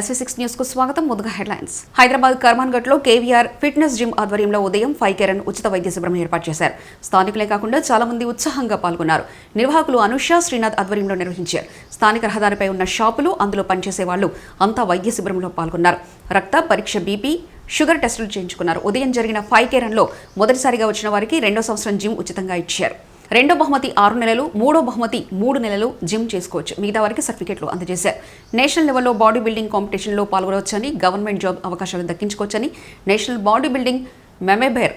SV6 news కు స్వాగతం. ముందుగా హెడ్లైన్స్. హైదరాబాద్ కర్మాన్ఘట్ లో కేవీఆర్ ఫిట్నెస్ జిమ్ ఆధ్వర్యంలో ఉదయం 5 కెరన్ ఉచిత వైద్య శిబిరం ఏర్పాటు చేశారు. స్థానికులే కాకుండా చాలా మంది ఉత్సాహంగా పాల్గొన్నారు. నిర్వాహకులు అనుష, శ్రీనాథ్ ఆధ్వర్యంలో నిర్వహించారు. స్థానిక రహదారిపై ఉన్న షాపులు, అందులో పనిచేసే వాళ్లు అంతా వైద్య శిబిరంలో పాల్గొన్నారు. రక్త పరీక్ష, బీపీ, షుగర్ టెస్టులు చేయించుకున్నారు. ఉదయం జరిగిన 5 కెరన్ లో మొదటిసారిగా వచ్చిన వారికి 2వ సంవత్సరం జిమ్ ఉచితంగా ఇచ్చారు. 2వ బహుమతి 6 నెలలు, 3వ బహుమతి 3 నెలలు జిమ్ చేసుకోవచ్చు. మిగతా వారికి సర్టిఫికెట్లు అందజేశారు. నేషనల్ లెవెల్లో బాడీ బిల్డింగ్ కాంపిటీషన్లో పాల్గొనవచ్చని, గవర్నమెంట్ జాబ్ అవకాశాలు దక్కించుకోవచ్చని national body building member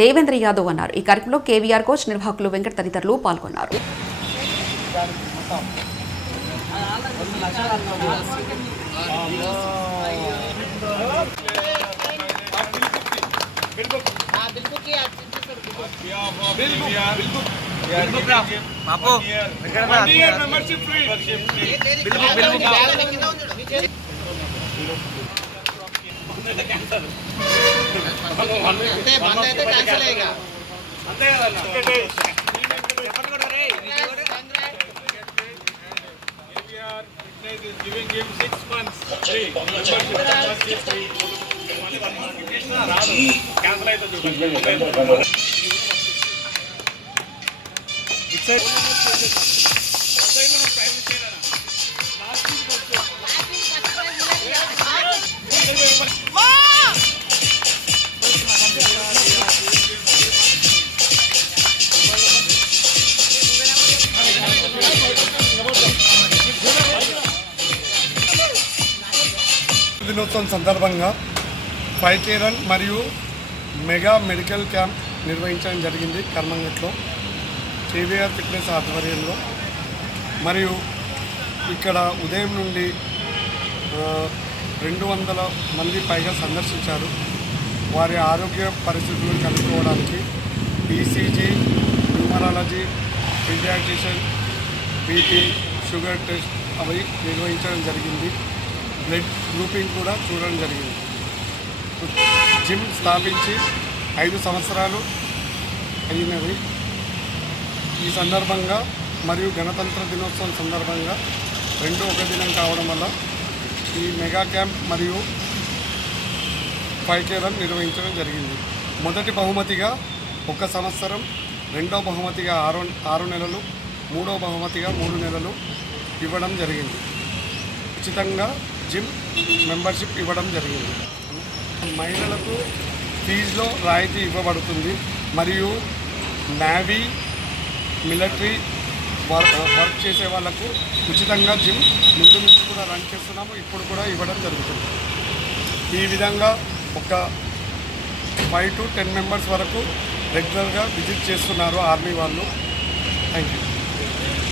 Devendra Yadav అన్నారు. ఈ కార్యక్రమంలో కేవీఆర్ కోచ్, నిర్వాహకులు వెంకట్ తదితరులు పాల్గొన్నారు. Giving him 6 months free. Membership free. Only 1 month vacation రాదు. క్యాన్సిల్ అవుతుంది. దినోత్సవం సందర్భంగా 5 కెరన్ మరియు మెగా మెడికల్ క్యాంప్ నిర్వహించడం జరిగింది కర్మంఘట్లో కేవీఆర్ ఫిట్నెస్ ఆధ్వర్యంలో. మరియు ఇక్కడ ఉదయం నుండి 200 మంది పైగా సందర్శించారు. వారి ఆరోగ్య పరిస్థితులను కనుక్కోవడానికి ECG, numerology, paediatrician, BP, sugar test అవి నిర్వహించడం జరిగింది. బ్లడ్ గ్రూపింగ్ కూడా చూడడం జరిగింది. జిమ్ స్థాపించి 5 సంవత్సరాలు అయినవి. ఈ సందర్భంగా మరియు గణతంత్ర దినోత్సవం సందర్భంగా 2 ఒక దినం కావడం వల్ల ఈ మెగా క్యాంప్ మరియు 5 కెరన్ నిర్వహించడం జరిగింది. మొదటి బహుమతిగా 1 సంవత్సరం, 2వ బహుమతిగా 6 నెలలు, 3వ బహుమతిగా 3 నెలలు ఇవ్వడం జరిగింది. ఉచితంగా జిమ్ మెంబర్షిప్ ఇవ్వడం జరిగింది. మహిళలకు ఫీజులో రాయితీ ఇవ్వబడుతుంది. మరియు నేవీ, మిలిటరీ వర్క్ చేసే వాళ్ళకు ఉచితంగా జిమ్ ముందు నుంచి కూడా రన్ చేస్తున్నాము, ఇప్పుడు కూడా ఇవ్వడం జరుగుతుంది. ఈ విధంగా ఒక 5 to 10 మెంబర్స్ వరకు రెగ్యులర్గా విజిట్ చేస్తున్నారు ఆర్మీ వాళ్ళు. Thank you.